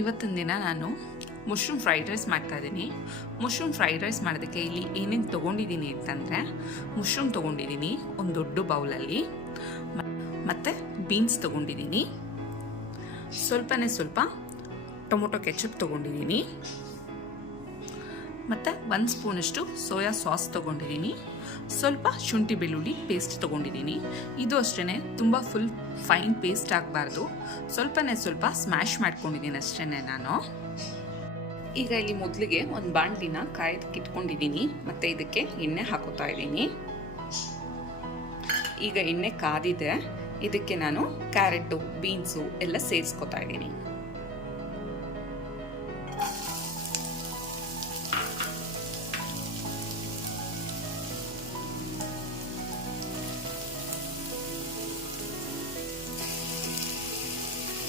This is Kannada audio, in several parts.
ಇವತ್ತಿನ ದಿನ ನಾನು ಮಶ್ರೂಮ್ ಫ್ರೈಡ್ ರೈಸ್ ಮಾಡ್ತಾಯಿದ್ದೀನಿ. ಮಶ್ರೂಮ್ ಫ್ರೈಡ್ ರೈಸ್ ಮಾಡೋದಕ್ಕೆ ಇಲ್ಲಿ ಏನೇನು ತೊಗೊಂಡಿದ್ದೀನಿ ಅಂತಂದರೆ, ಮಶ್ರೂಮ್ ತೊಗೊಂಡಿದ್ದೀನಿ ಒಂದು ದೊಡ್ಡ ಬೌಲಲ್ಲಿ, ಮತ್ತು ಬೀನ್ಸ್ ತೊಗೊಂಡಿದ್ದೀನಿ, ಸ್ವಲ್ಪನೇ ಸ್ವಲ್ಪ ಟೊಮೊಟೊ ಕೆಚಪ್ ತೊಗೊಂಡಿದ್ದೀನಿ, ಮತ್ತು 1 ಸ್ಪೂನಷ್ಟು ಸೋಯಾ ಸಾಸ್ ತೊಗೊಂಡಿದ್ದೀನಿ, ಸ್ವಲ್ಪ ಶುಂಠಿ ಬೆಳ್ಳುಳ್ಳಿ ಪೇಸ್ಟ್ ತೊಗೊಂಡಿದ್ದೀನಿ. ಇದು ಅಷ್ಟೇ, ತುಂಬ ಫುಲ್ ಫೈನ್ ಪೇಸ್ಟ್ ಆಗಬಾರ್ದು, ಸ್ವಲ್ಪನೇ ಸ್ವಲ್ಪ ಸ್ಮ್ಯಾಶ್ ಮಾಡ್ಕೊಂಡಿದ್ದೀನಿ ಅಷ್ಟೇ ನಾನು. ಈಗ ಇಲ್ಲಿ ಮೊದಲಿಗೆ ಒಂದು ಬಾಣಲಿನ ಕಾಯೋದಕ್ಕೆ ಇಟ್ಕೊಂಡಿದ್ದೀನಿ, ಮತ್ತು ಇದಕ್ಕೆ ಎಣ್ಣೆ ಹಾಕೋತಾ ಇದ್ದೀನಿ. ಈಗ ಎಣ್ಣೆ ಕಾದಿದೆ, ಇದಕ್ಕೆ ನಾನು ಕ್ಯಾರೆಟು ಬೀನ್ಸು ಎಲ್ಲ ಸೇರಿಸ್ಕೊತಾ ಇದ್ದೀನಿ.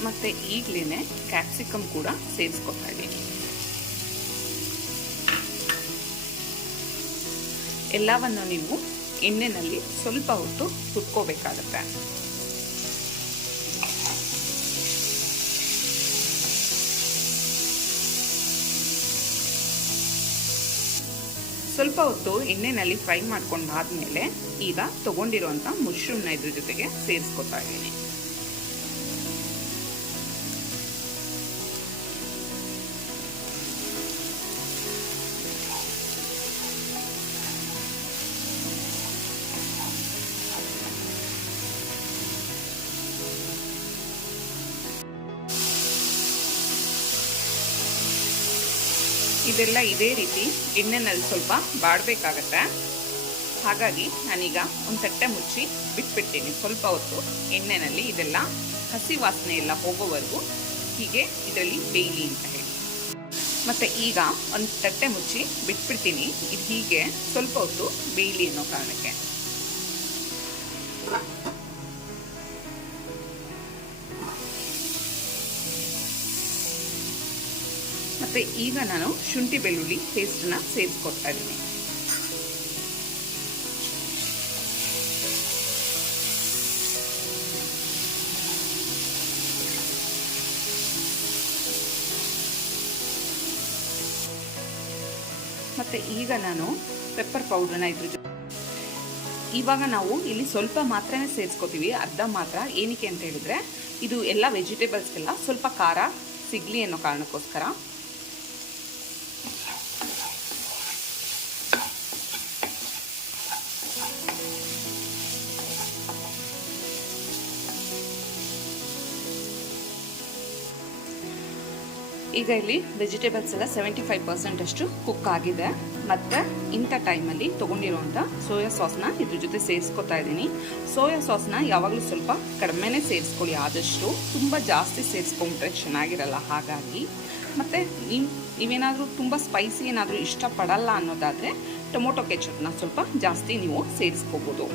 ಮತ್ತು ಈಗಲೇ ಕ್ಯಾಪ್ಸಿಕಮ್ ಕೂಡ ಸೇರಿಸ್ಕೊತಾ ಇದ್ದೀನಿ. ಎಲ್ಲವನ್ನು ನೀವು ಎಣ್ಣೆಯಲ್ಲಿ ಸ್ವಲ್ಪ ಹೊತ್ತು ಹುರ್ಕೋಬೇಕಾಗತ್ತೆ. ಸ್ವಲ್ಪ ಹೊತ್ತು ಎಣ್ಣೆಯಲ್ಲಿ ಫ್ರೈ ಮಾಡ್ಕೊಂಡಾದ್ಮೇಲೆ ಈಗ ತಗೊಂಡಿರುವಂಥ ಮಶ್ರೂಮ್ನ ಇದ್ರ ಜೊತೆಗೆ ಸೇರಿಸ್ಕೊತಾ ಇದ್ದೀನಿ. ಇದೆಲ್ಲ ಇದೇ ರೀತಿ ಎಣ್ಣೆನಲ್ಲಿ ಸ್ವಲ್ಪ ಬಾಡಬೇಕಾಗತ್ತೆ. ಹಾಗಾಗಿ ನಾನೀಗ ಒಂದು ತಟ್ಟೆ ಮುಚ್ಚಿ ಬಿಟ್ಬಿಡ್ತೀನಿ. ಸ್ವಲ್ಪ ಹೊತ್ತು ಎಣ್ಣೆನಲ್ಲಿ ಇದೆಲ್ಲ ಹಸಿ ವಾಸನೆ ಎಲ್ಲ ಹೋಗೋವರೆಗೂ ಹೀಗೆ ಇದರಲ್ಲಿ ಬೇಯಲಿ ಅಂತ ಹೇಳಿ. ಮತ್ತು ಈಗ ಒಂದು ತಟ್ಟೆ ಮುಚ್ಚಿ ಬಿಟ್ಬಿಡ್ತೀನಿ. ಇದು ಹೀಗೆ ಸ್ವಲ್ಪ ಹೊತ್ತು ಬೇಯಲಿ ಅನ್ನೋ ಕಾರಣಕ್ಕೆ. ಮತ್ತು ಈಗ ನಾನು ಶುಂಠಿ ಬೆಳ್ಳುಳ್ಳಿ ಪೇಸ್ಟನ್ನ ಸೇರಿಸ್ಕೊಡ್ತಾ ಇದ್ದೀನಿ. ಮತ್ತು ಈಗ ನಾನು ಪೆಪ್ಪರ್ ಪೌಡರ್ನ ಇದ್ರ ಜೊತೆ ಇವಾಗ ನಾವು ಇಲ್ಲಿ ಸ್ವಲ್ಪ ಮಾತ್ರನೇ ಸೇರಿಸ್ಕೊತೀವಿ, ಅರ್ಧ ಮಾತ್ರ. ಏನಕ್ಕೆ ಅಂತ ಹೇಳಿದರೆ ಇದು ಎಲ್ಲ ವೆಜಿಟೇಬಲ್ಸ್ಗೆಲ್ಲ ಸ್ವಲ್ಪ ಖಾರ ಸಿಗಲಿ ಅನ್ನೋ ಕಾರಣಕ್ಕೋಸ್ಕರ. ಈಗ ಇಲ್ಲಿ ವೆಜಿಟೇಬಲ್ಸ್ ಎಲ್ಲ 75% ಅಷ್ಟು ಕುಕ್ ಆಗಿದೆ. ಮತ್ತು ಇಂಥ ಟೈಮಲ್ಲಿ ತೊಗೊಂಡಿರುವಂಥ ಸೋಯಾ ಸಾಸ್ನ ಇದ್ರ ಜೊತೆ ಸೇರಿಸ್ಕೊತಾ ಇದ್ದೀನಿ. ಸೋಯಾ ಸಾಸ್ನ ಯಾವಾಗಲೂ ಸ್ವಲ್ಪ ಕಡಿಮೆನೇ ಸೇರಿಸ್ಕೊಳ್ಳಿ, ಆದಷ್ಟು ತುಂಬ ಜಾಸ್ತಿ ಸೇರಿಸ್ಕೊಂಡ್ರೆ ಚೆನ್ನಾಗಿರಲ್ಲ. ಹಾಗಾಗಿ ಮತ್ತು ನೀವೇನಾದರೂ ತುಂಬ ಸ್ಪೈಸಿ ಏನಾದರೂ ಇಷ್ಟಪಡಲ್ಲ ಅನ್ನೋದಾದರೆ ಟೊಮೊಟೊ ಕೆಚಪ್ನ ಸ್ವಲ್ಪ ಜಾಸ್ತಿ ನೀವು ಸೇರಿಸ್ಕೋಬೋದು.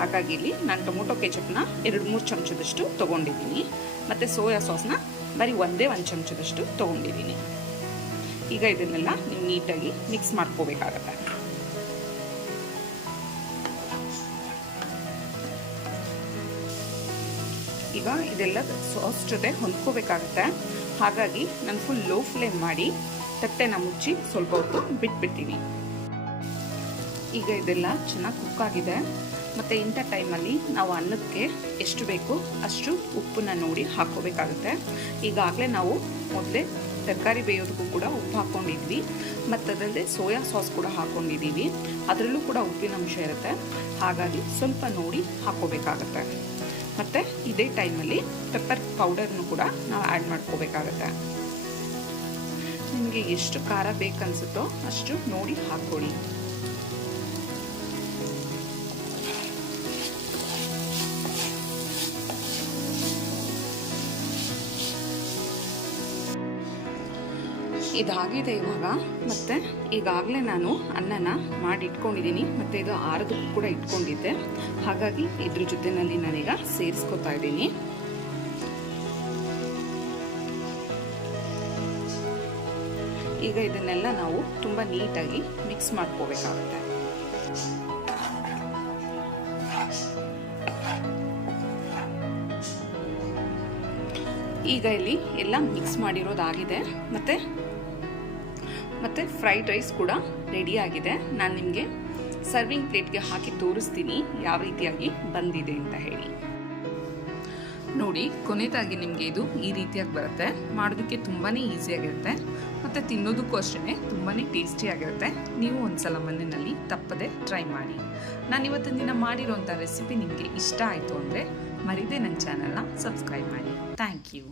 ಹಾಗಾಗಿ ಇಲ್ಲಿ ನಾನು ಟೊಮೊಟೊ ಕೆಚಪ್ನ 2-3 ಚಮಚದಷ್ಟು ತೊಗೊಂಡಿದ್ದೀನಿ, ಮತ್ತು ಸೋಯಾ ಸಾಸ್ನ ಬರೀ 1 ಚಮಚದಷ್ಟು ತೊಗೊಂಡಿದ್ದೀನಿ. ಈಗ ಇದನ್ನೆಲ್ಲ ನೀವು ನೀಟಾಗಿ ಮಿಕ್ಸ್ ಮಾಡ್ಕೋಬೇಕಾಗತ್ತೆ. ಈಗ ಇದೆಲ್ಲ ಸಾಸ್ ಜೊತೆ ಹೊಂದ್ಕೋಬೇಕಾಗತ್ತೆ. ಹಾಗಾಗಿ ನಾನು ಫುಲ್ ಲೋ ಫ್ಲೇಮ್ ಮಾಡಿ ತಟ್ಟೆನ ಮುಚ್ಚಿ ಸ್ವಲ್ಪ ಹೊತ್ತು ಬಿಟ್ಬಿಡ್ತೀನಿ. ಈಗ ಇದೆಲ್ಲ ಚೆನ್ನಾಗಿ ಕುಕ್ ಆಗಿದೆ. ಮತ್ತು ಇಂಥ ಟೈಮಲ್ಲಿ ನಾವು ಅನ್ನಕ್ಕೆ ಎಷ್ಟು ಬೇಕು ಅಷ್ಟು ಉಪ್ಪನ್ನ ನೋಡಿ ಹಾಕ್ಕೋಬೇಕಾಗುತ್ತೆ. ಈಗಾಗಲೇ ನಾವು ಮೊದಲೇ ತರಕಾರಿ ಬೇಯೋದಕ್ಕೂ ಕೂಡ ಉಪ್ಪು ಹಾಕ್ಕೊಂಡಿದ್ವಿ, ಮತ್ತು ಅದಲ್ಲದೆ ಸೋಯಾ ಸಾಸ್ ಕೂಡ ಹಾಕ್ಕೊಂಡಿದ್ದೀವಿ, ಅದರಲ್ಲೂ ಕೂಡ ಉಪ್ಪಿನ ಅಂಶ ಇರುತ್ತೆ. ಹಾಗಾಗಿ ಸ್ವಲ್ಪ ನೋಡಿ ಹಾಕ್ಕೋಬೇಕಾಗತ್ತೆ. ಮತ್ತು ಇದೇ ಟೈಮಲ್ಲಿ ಪೆಪ್ಪರ್ ಪೌಡರ್ನು ಕೂಡ ನಾವು ಆ್ಯಡ್ ಮಾಡ್ಕೋಬೇಕಾಗತ್ತೆ. ನಿಮಗೆ ಎಷ್ಟು ಖಾರ ಬೇಕನ್ಸುತ್ತೋ ಅಷ್ಟು ನೋಡಿ ಹಾಕ್ಕೊಳ್ಳಿ. ಇದಾಗಿದೆ ಇವಾಗ. ಮತ್ತು ಈಗಾಗಲೇ ನಾನು ಅನ್ನನ ಮಾಡಿ ಇಟ್ಕೊಂಡಿದ್ದೀನಿ, ಮತ್ತು ಇದು ಆರೋದಕ್ಕೂ ಕೂಡ ಇಟ್ಕೊಂಡಿದ್ದೆ. ಹಾಗಾಗಿ ಇದ್ರ ಜೊತೆಯಲ್ಲಿ ನಾನೀಗ ಸೇರಿಸ್ಕೊತಾ ಇದ್ದೀನಿ. ಈಗ ಇದನ್ನೆಲ್ಲ ನಾವು ತುಂಬ ನೀಟಾಗಿ ಮಿಕ್ಸ್ ಮಾಡ್ಕೋಬೇಕಾಗುತ್ತೆ. ಈಗ ಇಲ್ಲಿ ಎಲ್ಲ ಮಿಕ್ಸ್ ಮಾಡಿರೋದಾಗಿದೆ. ಮತ್ತು ಫ್ರೈಡ್ ರೈಸ್ ಕೂಡ ರೆಡಿ ಆಗಿದೆ. ನಾನು ನಿಮಗೆ ಸರ್ವಿಂಗ್ ಪ್ಲೇಟ್ಗೆ ಹಾಕಿ ತೋರಿಸ್ತೀನಿ ಯಾವ ರೀತಿಯಾಗಿ ಬಂದಿದೆ ಅಂತ ಹೇಳಿ. ನೋಡಿ, ಕೊನೆಯದಾಗಿ ನಿಮಗೆ ಇದು ಈ ರೀತಿಯಾಗಿ ಬರುತ್ತೆ. ಮಾಡೋದಕ್ಕೆ ತುಂಬಾ ಈಸಿಯಾಗಿರುತ್ತೆ ಮತ್ತು ತಿನ್ನೋದಕ್ಕೂ ಅಷ್ಟೇ ತುಂಬಾ ಟೇಸ್ಟಿಯಾಗಿರುತ್ತೆ. ನೀವು ಒಂದ್ಸಲ ಮನೆಯಲ್ಲಿ ತಪ್ಪದೆ ಟ್ರೈ ಮಾಡಿ. ನಾನು ಇವತ್ತಿನ ದಿನ ಮಾಡಿರೋಂಥ ರೆಸಿಪಿ ನಿಮಗೆ ಇಷ್ಟ ಆಯಿತು ಅಂದರೆ ಮರೀದೆ ನನ್ನ ಚಾನಲ್ನ ಸಬ್ಸ್ಕ್ರೈಬ್ ಮಾಡಿ. Thank you.